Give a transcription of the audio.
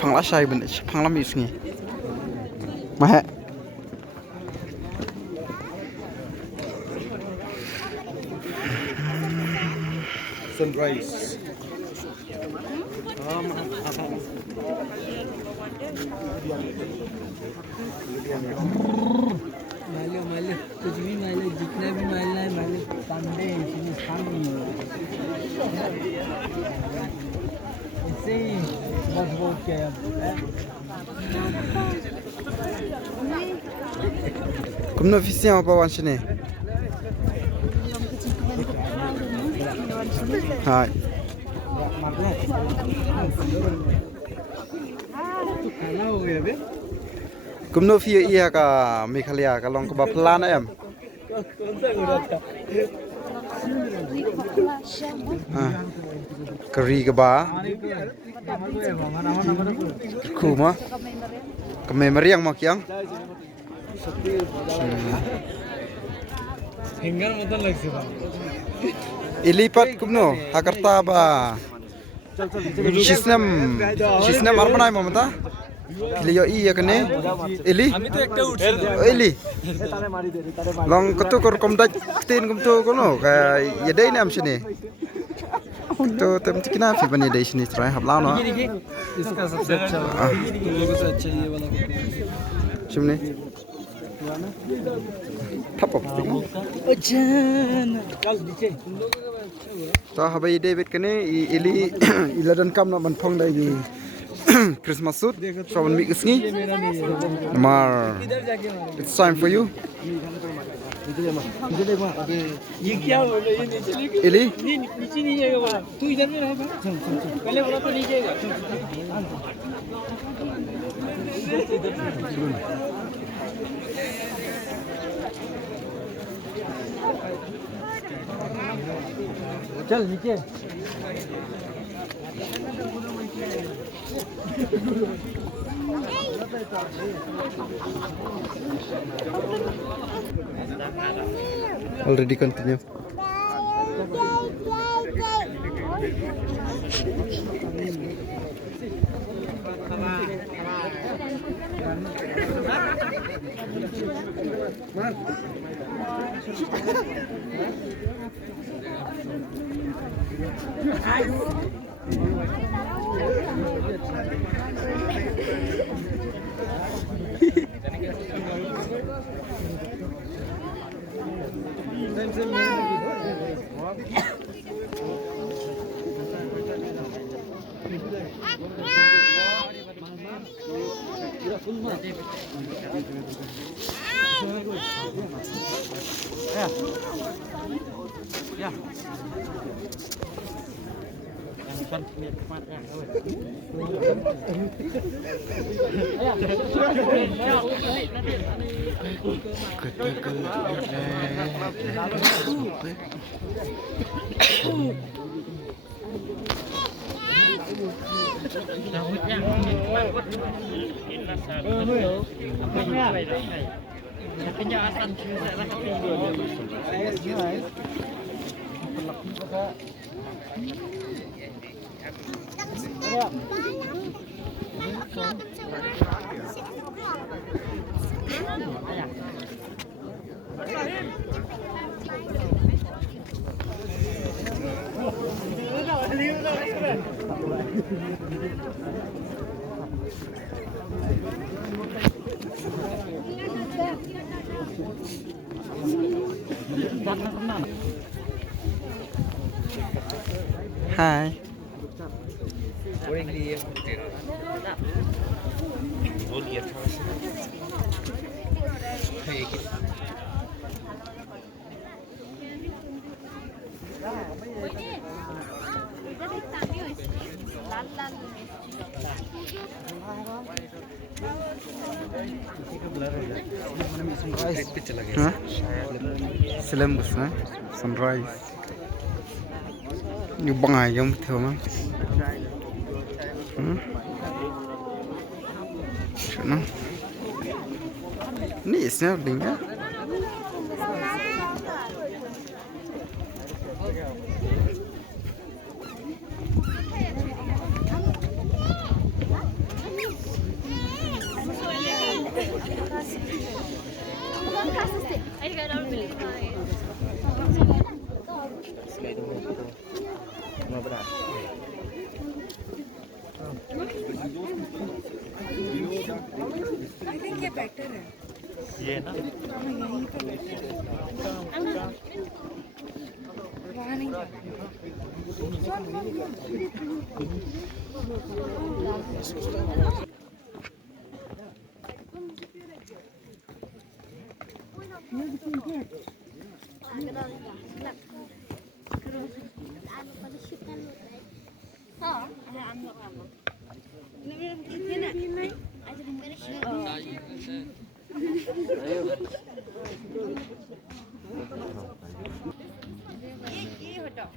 phang lá sai bên phang lắm ít nghe mà hệ sunrise. मालूम कुछ भी मालूम जितना भी मालूम है मालूम संडे इसमें शाम ऐसे ही बस बोल के como não fiz uma para antes né hai como não fiz ia ka Meghalaya ka long ka ba plan em kari ka ba kuma ka memoriang mo kyang finger मतलब लग से ilipat kumno hakarta ba shisnem arbanai mamata liyo iya kene ili ili long ketu kor komdak tin kumtu kono ka yedai nam sini to tem tikina fi bani dai sini try habla no इसका सबसे अच्छा लोगों से अच्छा ये वाला shimne thap op अच्छा चल नीचे to habai david kene ili iladan kam na man phong dai gi christmas suit so man mi isni mar it's time for you ये क्या बोल रहे हैं नीचे लेके ili नीचे नहीं जाएगा बोला तू इधर में रह पहले बोला तो नीचे जाएगा चल नीचे already continue Hi. Film busna sunrise. Như bangai giống thường mà. Chuyện nó. Ni snorkeling ya. I think ये better है. ये ना यहीं पे better है. वहाँ नहीं जाना. ये हटाओ.